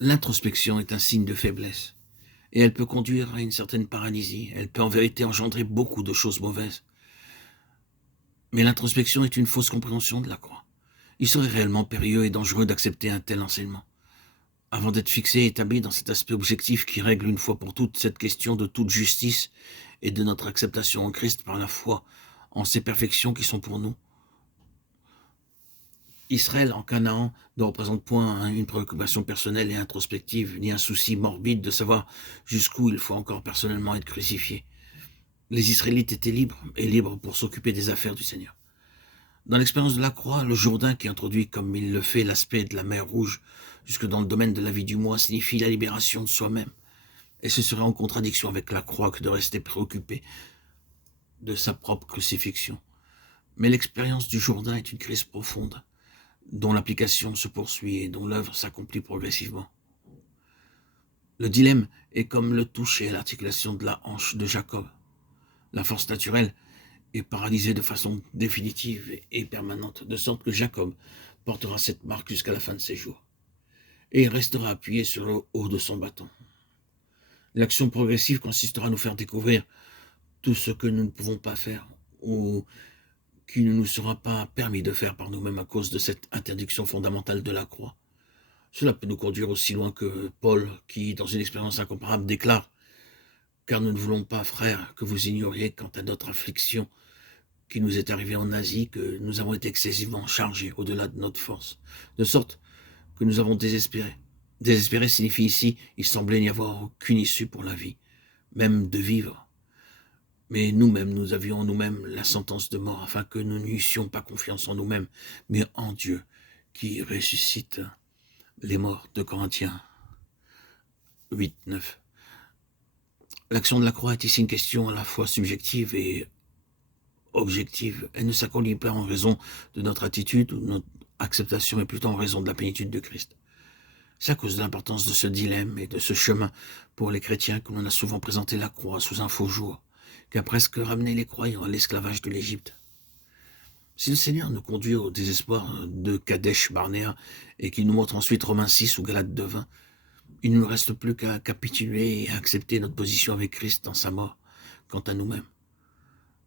L'introspection est un signe de faiblesse, et elle peut conduire à une certaine paralysie. Elle peut en vérité engendrer beaucoup de choses mauvaises. Mais l'introspection est une fausse compréhension de la croix. Il serait réellement périlleux et dangereux d'accepter un tel enseignement, avant d'être fixé et établi dans cet aspect objectif qui règle une fois pour toutes cette question de toute justice et de notre acceptation en Christ par la foi en ces perfections qui sont pour nous. Israël en Canaan ne représente point une préoccupation personnelle et introspective, ni un souci morbide de savoir jusqu'où il faut encore personnellement être crucifié. Les Israélites étaient libres, et libres pour s'occuper des affaires du Seigneur. Dans l'expérience de la croix, le Jourdain qui introduit comme il le fait l'aspect de la mer Rouge jusque dans le domaine de la vie du moi signifie la libération de soi-même. Et ce serait en contradiction avec la croix que de rester préoccupé de sa propre crucifixion. Mais l'expérience du Jourdain est une crise profonde, dont l'application se poursuit et dont l'œuvre s'accomplit progressivement. Le dilemme est comme le toucher à l'articulation de la hanche de Jacob. La force naturelle est paralysée de façon définitive et permanente, de sorte que Jacob portera cette marque jusqu'à la fin de ses jours. Et il restera appuyé sur le haut de son bâton. L'action progressive consistera à nous faire découvrir tout ce que nous ne pouvons pas faire ou qui ne nous sera pas permis de faire par nous-mêmes à cause de cette interdiction fondamentale de la croix. Cela peut nous conduire aussi loin que Paul, qui, dans une expérience incomparable, déclare « Car nous ne voulons pas, frères, que vous ignoriez quant à notre affliction qui nous est arrivée en Asie, que nous avons été excessivement chargés au-delà de notre force, de sorte que nous avons désespéré. » Désespérer signifie ici, il semblait n'y avoir aucune issue pour la vie, même de vivre. Mais nous-mêmes, nous avions en nous-mêmes la sentence de mort, afin que nous n'eussions pas confiance en nous-mêmes, mais en Dieu, qui ressuscite les morts. De Corinthiens 8, 9. L'action de la croix est ici une question à la fois subjective et objective. Elle ne s'accomplit pas en raison de notre attitude ou de notre acceptation, mais plutôt en raison de la plénitude de Christ. C'est à cause de l'importance de ce dilemme et de ce chemin pour les chrétiens que l'on a souvent présenté la croix sous un faux jour, qui a presque ramené les croyants à l'esclavage de l'Égypte. Si le Seigneur nous conduit au désespoir de Kadesh Barnéa et qu'il nous montre ensuite Romains 6 ou Galates 2:20, il ne nous reste plus qu'à capituler et à accepter notre position avec Christ dans sa mort, quant à nous-mêmes,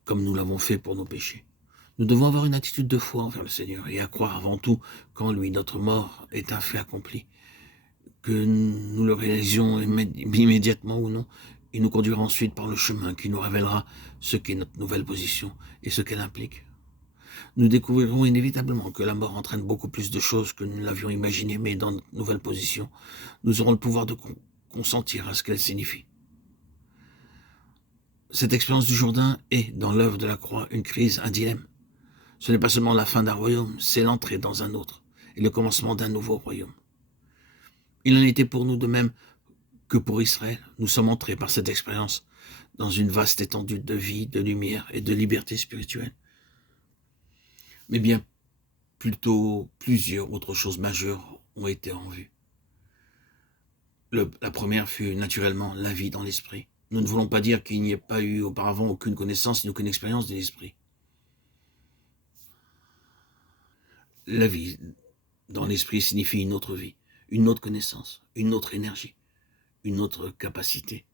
comme nous l'avons fait pour nos péchés. Nous devons avoir une attitude de foi envers le Seigneur et à croire avant tout qu'en lui notre mort est un fait accompli. Que nous le réalisions immédiatement ou non, il nous conduira ensuite par le chemin qui nous révélera ce qu'est notre nouvelle position et ce qu'elle implique. Nous découvrirons inévitablement que la mort entraîne beaucoup plus de choses que nous l'avions imaginé, mais dans notre nouvelle position, nous aurons le pouvoir de consentir à ce qu'elle signifie. Cette expérience du Jourdain est, dans l'œuvre de la croix, une crise, un dilemme. Ce n'est pas seulement la fin d'un royaume, c'est l'entrée dans un autre et le commencement d'un nouveau royaume. Il en était pour nous de même que pour Israël. Nous sommes entrés par cette expérience dans une vaste étendue de vie, de lumière et de liberté spirituelle. Mais bien plutôt plusieurs autres choses majeures ont été en vue. La première fut naturellement la vie dans l'esprit. Nous ne voulons pas dire qu'il n'y ait pas eu auparavant aucune connaissance ni aucune expérience de l'esprit. La vie dans l'esprit signifie une autre vie, une autre connaissance, une autre énergie, une autre capacité.